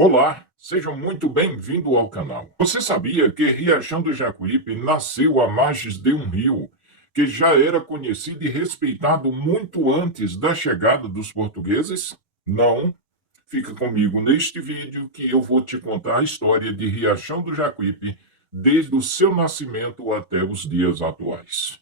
Olá, sejam muito bem-vindos ao canal. Você sabia que Riachão do Jacuípe nasceu à margem de um rio que já era conhecido e respeitado muito antes da chegada dos portugueses? Não? Fica comigo neste vídeo que eu vou te contar a história de Riachão do Jacuípe desde o seu nascimento até os dias atuais.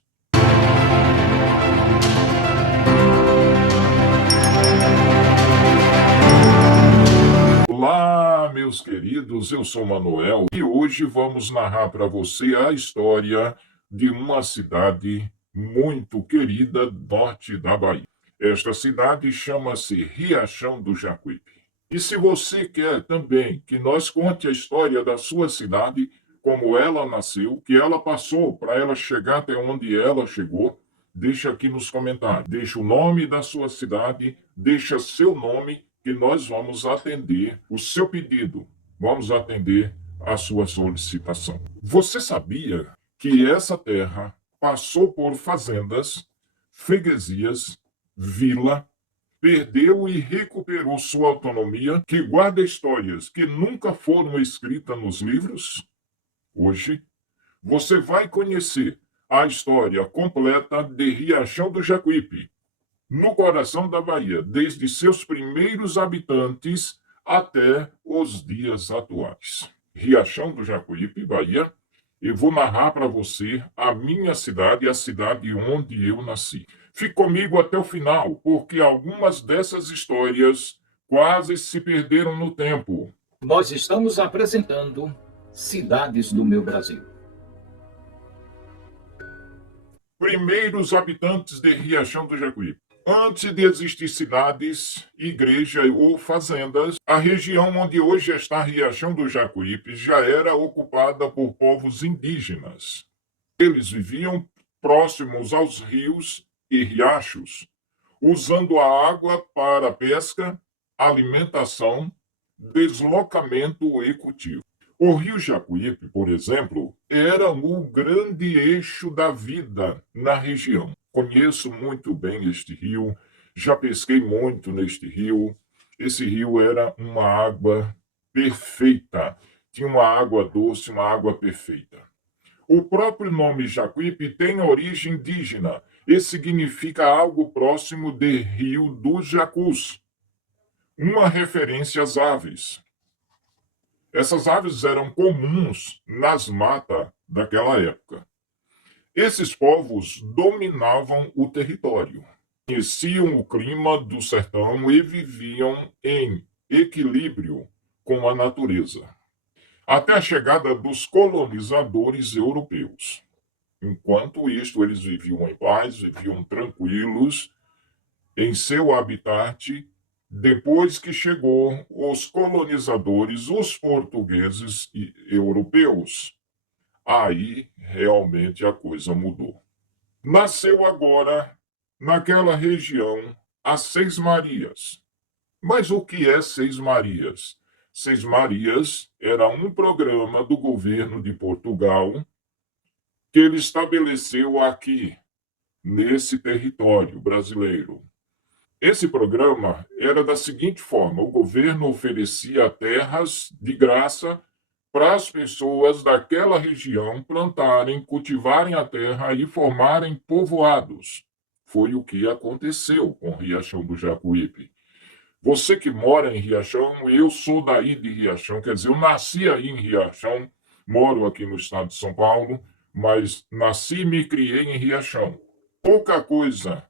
Olá, meus queridos, eu sou Manuel e hoje vamos narrar para você a história de uma cidade muito querida norte da Bahia. Esta cidade chama-se Riachão do Jacuípe. E se você quer também que nós conte a história da sua cidade, como ela nasceu, que ela passou para ela chegar até onde ela chegou, deixa aqui nos comentários. Deixa o nome da sua cidade, deixa seu nome que nós vamos atender o seu pedido, vamos atender a sua solicitação. Você sabia que essa terra passou por fazendas, freguesias, vila, perdeu e recuperou sua autonomia, que guarda histórias que nunca foram escritas nos livros? Hoje, você vai conhecer a história completa de Riachão do Jacuípe, no coração da Bahia, desde seus primeiros habitantes até os dias atuais. Riachão do Jacuípe, Bahia, eu vou narrar para você a minha cidade, a cidade onde eu nasci. Fique comigo até o final, porque algumas dessas histórias quase se perderam no tempo. Nós estamos apresentando Cidades do Meu Brasil. Primeiros habitantes de Riachão do Jacuípe. Antes de existir cidades, igreja ou fazendas, a região onde hoje está Riachão do Jacuípe já era ocupada por povos indígenas. Eles viviam próximos aos rios e riachos, usando a água para pesca, alimentação, deslocamento e cultivo. O rio Jacuípe, por exemplo, era o grande eixo da vida na região. Conheço muito bem este rio, já pesquei muito neste rio. Esse rio era uma água perfeita, tinha uma água doce, uma água perfeita. O próprio nome Jacuípe tem origem indígena e significa algo próximo de Rio dos Jacus, uma referência às aves. Essas aves eram comuns nas matas daquela época. Esses povos dominavam o território, conheciam o clima do sertão e viviam em equilíbrio com a natureza, até a chegada dos colonizadores europeus. Enquanto isto, eles viviam em paz, viviam tranquilos em seu habitat. Depois que chegou os colonizadores, os portugueses e europeus, aí realmente a coisa mudou. Nasceu agora, naquela região, as Seis Marias. Mas o que é Seis Marias? Seis Marias era um programa do governo de Portugal que ele estabeleceu aqui, nesse território brasileiro. Esse programa era da seguinte forma: o governo oferecia terras de graça para as pessoas daquela região plantarem, cultivarem a terra e formarem povoados. Foi o que aconteceu com Riachão do Jacuípe. Você que mora em Riachão, eu sou daí de Riachão, quer dizer, eu nasci aí em Riachão, moro aqui no estado de São Paulo, mas nasci e me criei em Riachão. Pouca coisa.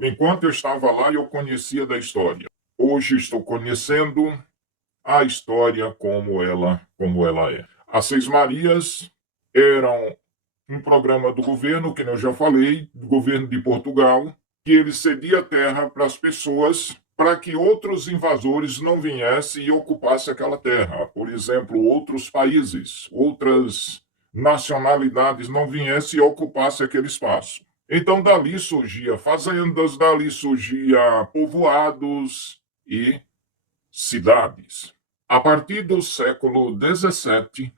Enquanto eu estava lá, eu conhecia da história. Hoje estou conhecendo a história como ela é. As Seis Marias eram um programa do governo, que eu já falei, do governo de Portugal, que ele cedia terra para as pessoas para que outros invasores não viessem e ocupassem aquela terra. Por exemplo, outros países, outras nacionalidades não viessem e ocupassem aquele espaço. Então, dali surgia fazendas, dali surgia povoados e cidades. A partir do século XVII,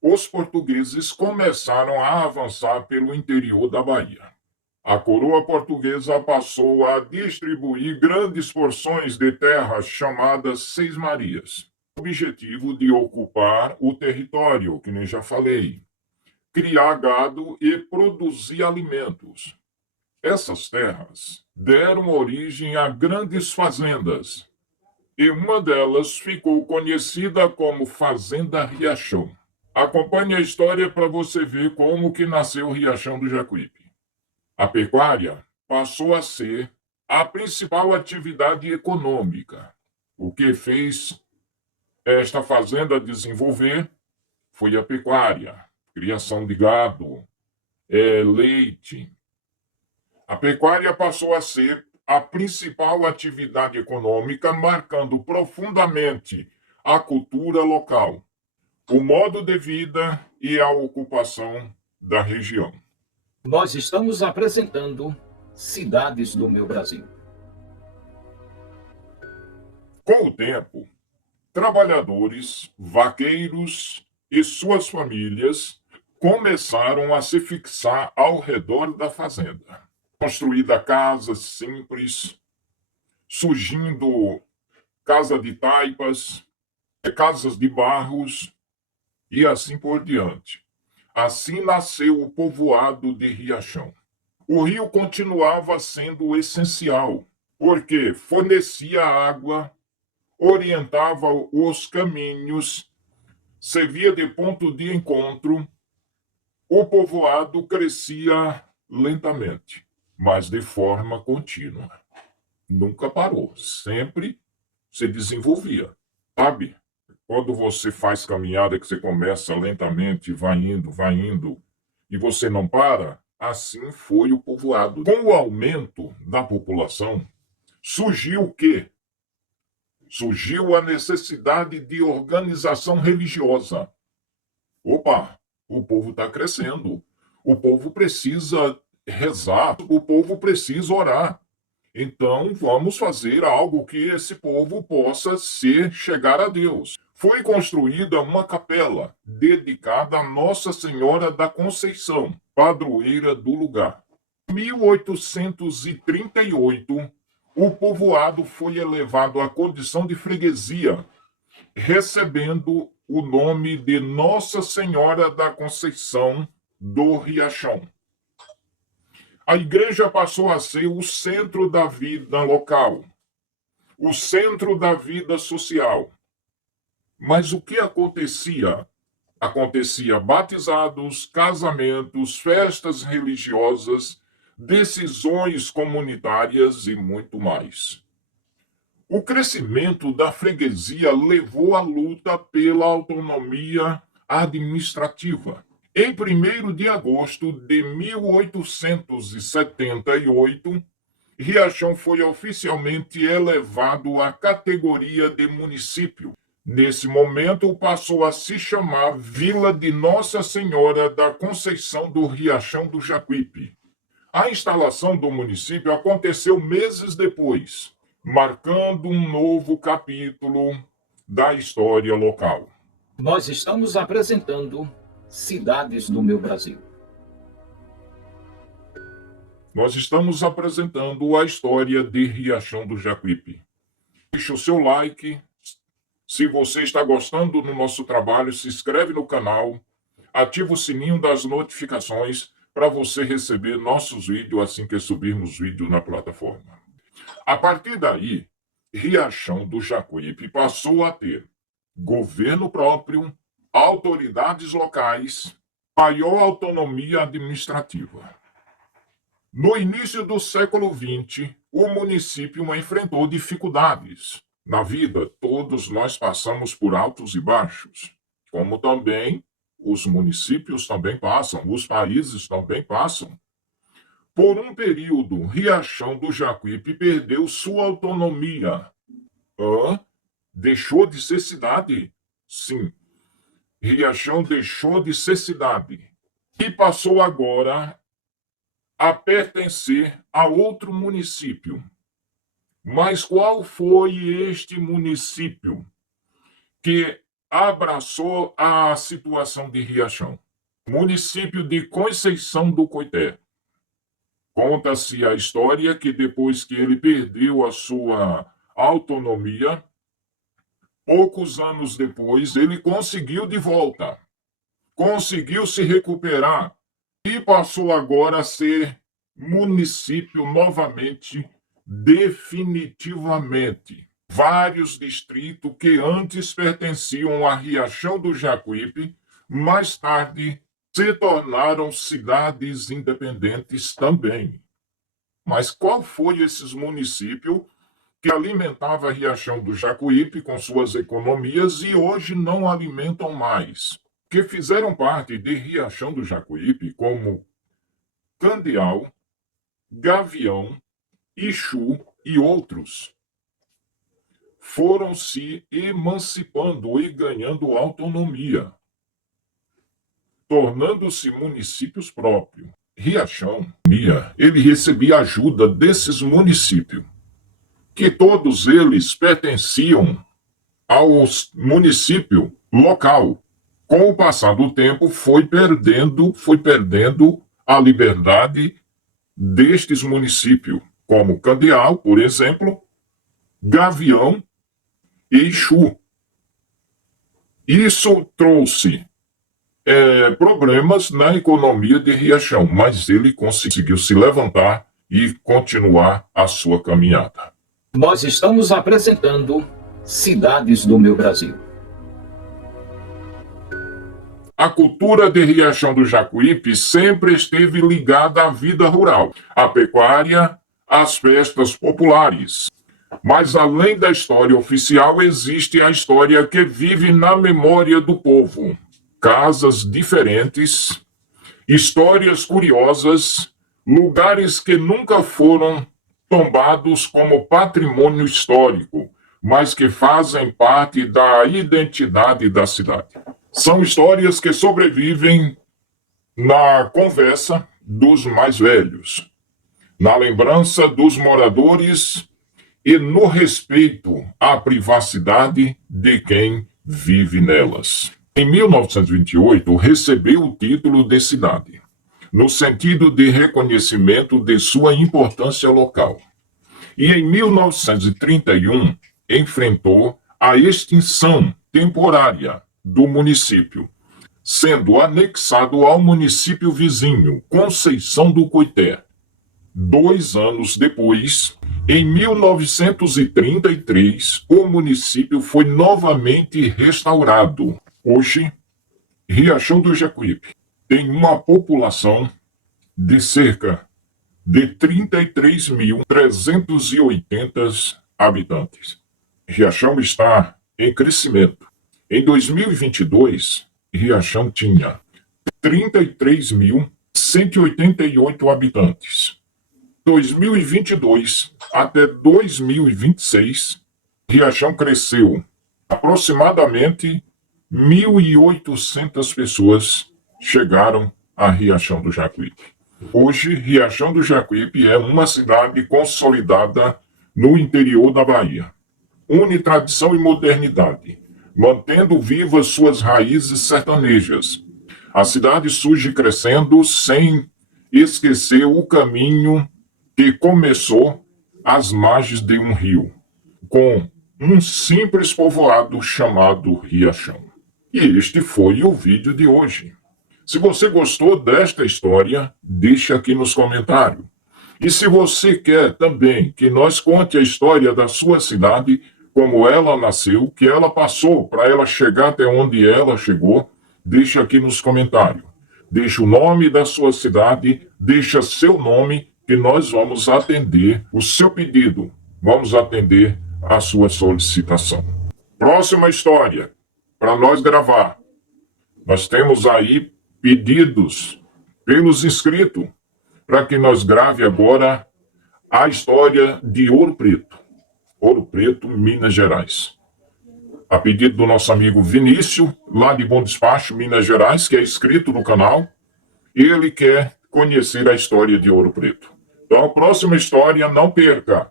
os portugueses começaram a avançar pelo interior da Bahia. A coroa portuguesa passou a distribuir grandes porções de terras chamadas Seis Marias. Objetivo de ocupar o território, que nem já falei, criar gado e produzir alimentos. Essas terras deram origem a grandes fazendas, e uma delas ficou conhecida como Fazenda Riachão. Acompanhe a história para você ver como que nasceu o Riachão do Jacuípe. A pecuária passou a ser a principal atividade econômica. O que fez esta fazenda desenvolver foi a pecuária, criação de gado, leite. A pecuária passou a ser a principal atividade econômica, marcando profundamente a cultura local, o modo de vida e a ocupação da região. Nós estamos apresentando Cidades do Meu Brasil. Com o tempo, trabalhadores, vaqueiros e suas famílias começaram a se fixar ao redor da fazenda. Construída casas simples, surgindo casa de taipas, casas de barros e assim por diante. Assim nasceu o povoado de Riachão. O rio continuava sendo essencial, porque fornecia água, orientava os caminhos, servia de ponto de encontro. O povoado crescia lentamente, mas de forma contínua. Nunca parou, sempre se desenvolvia. Sabe? Quando você faz caminhada que você começa lentamente, vai indo, e você não para, assim foi o povoado. Com o aumento da população, surgiu o quê? Surgiu a necessidade de organização religiosa. Opa, o povo está crescendo. O povo precisa rezar, o povo precisa orar. Então, vamos fazer algo que esse povo possa chegar a Deus. Foi construída uma capela dedicada a Nossa Senhora da Conceição, padroeira do lugar. Em 1838, o povoado foi elevado à condição de freguesia, recebendo o nome de Nossa Senhora da Conceição do Riachão. A igreja passou a ser o centro da vida local, o centro da vida social. Mas o que acontecia? Acontecia batizados, casamentos, festas religiosas, decisões comunitárias e muito mais. O crescimento da freguesia levou à luta pela autonomia administrativa. Em 1º de agosto de 1878, Riachão foi oficialmente elevado à categoria de município. Nesse momento, passou a se chamar Vila de Nossa Senhora da Conceição do Riachão do Jacuípe. A instalação do município aconteceu meses depois, marcando um novo capítulo da história local. Nós estamos apresentando Cidades do Meu Brasil. Nós estamos apresentando a história de Riachão do Jacuípe. Deixe o seu like. Se você está gostando do nosso trabalho, se inscreve no canal, ativa o sininho das notificações para você receber nossos vídeos assim que subirmos vídeo na plataforma. A partir daí, Riachão do Jacuípe passou a ter governo próprio, autoridades locais, maior autonomia administrativa. No início do século XX, o município enfrentou dificuldades. Na vida, todos nós passamos por altos e baixos, como também os municípios também passam, os países também passam. Por um período, Riachão do Jacuípe perdeu sua autonomia. Deixou de ser cidade? Sim. Riachão deixou de ser cidade e passou agora a pertencer a outro município. Mas qual foi este município que abraçou a situação de Riachão? Município de Conceição do Coité. Conta-se a história que depois que ele perdeu a sua autonomia, Poucos anos depois, ele conseguiu de volta, conseguiu se recuperar e passou agora a ser município novamente, definitivamente. Vários distritos que antes pertenciam a Riachão do Jacuípe, mais tarde se tornaram cidades independentes também. Mas qual foi esses municípios que alimentavam Riachão do Jacuípe com suas economias e hoje não alimentam mais? Que fizeram parte de Riachão do Jacuípe, como Candeal, Gavião, Ixu e outros, foram se emancipando e ganhando autonomia, tornando-se municípios próprios. Riachão, ele recebia ajuda desses municípios, que todos eles pertenciam ao município local. Com o passar do tempo, foi perdendo a liberdade destes municípios, como Candeal, por exemplo, Gavião e Ixu. Isso trouxe problemas na economia de Riachão, mas ele conseguiu se levantar e continuar a sua caminhada. Nós estamos apresentando Cidades do Meu Brasil. A cultura de Riachão do Jacuípe sempre esteve ligada à vida rural, à pecuária, às festas populares. Mas além da história oficial, existe a história que vive na memória do povo. Casas diferentes, histórias curiosas, lugares que nunca foram tombados como patrimônio histórico, mas que fazem parte da identidade da cidade. São histórias que sobrevivem na conversa dos mais velhos, na lembrança dos moradores e no respeito à privacidade de quem vive nelas. Em 1928, recebeu o título de cidade, no sentido de reconhecimento de sua importância local. E em 1931, enfrentou a extinção temporária do município, sendo anexado ao município vizinho, Conceição do Coité. 2 anos depois, em 1933, o município foi novamente restaurado. Hoje, Riachão do Jacuípe tem uma população de cerca de 33.380 habitantes. Riachão está em crescimento. Em 2022, Riachão tinha 33.188 habitantes. 2022 até 2026, Riachão cresceu aproximadamente 1.800 pessoas chegaram a Riachão do Jacuípe. Hoje, Riachão do Jacuípe é uma cidade consolidada no interior da Bahia. Une tradição e modernidade, mantendo vivas suas raízes sertanejas. A cidade surge crescendo sem esquecer o caminho que começou às margens de um rio, com um simples povoado chamado Riachão. E este foi o vídeo de hoje. Se você gostou desta história, deixe aqui nos comentários. E se você quer também que nós conte a história da sua cidade, como ela nasceu, que ela passou para ela chegar até onde ela chegou, deixe aqui nos comentários. Deixe o nome da sua cidade, deixe seu nome, que nós vamos atender o seu pedido. Vamos atender a sua solicitação. Próxima história, para nós gravar. Nós temos aí pedidos pelos inscritos para que nós grave agora a história de Ouro Preto. Ouro Preto, Minas Gerais. A pedido do nosso amigo Vinícius, lá de Bom Despacho, Minas Gerais, que é inscrito no canal, ele quer conhecer a história de Ouro Preto. Então, a próxima história, não perca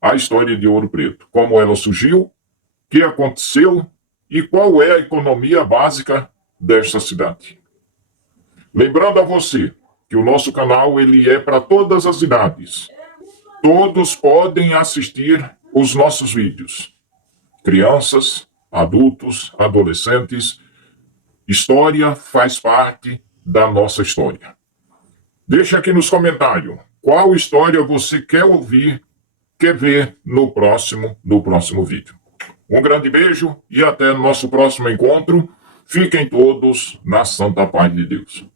a história de Ouro Preto. Como ela surgiu, o que aconteceu e qual é a economia básica desta cidade. Lembrando a você que o nosso canal ele é para todas as idades. Todos podem assistir os nossos vídeos. Crianças, adultos, adolescentes. História faz parte da nossa história. Deixa aqui nos comentários qual história você quer ouvir, quer ver no próximo vídeo. Um grande beijo e até nosso próximo encontro. Fiquem todos na santa paz de Deus.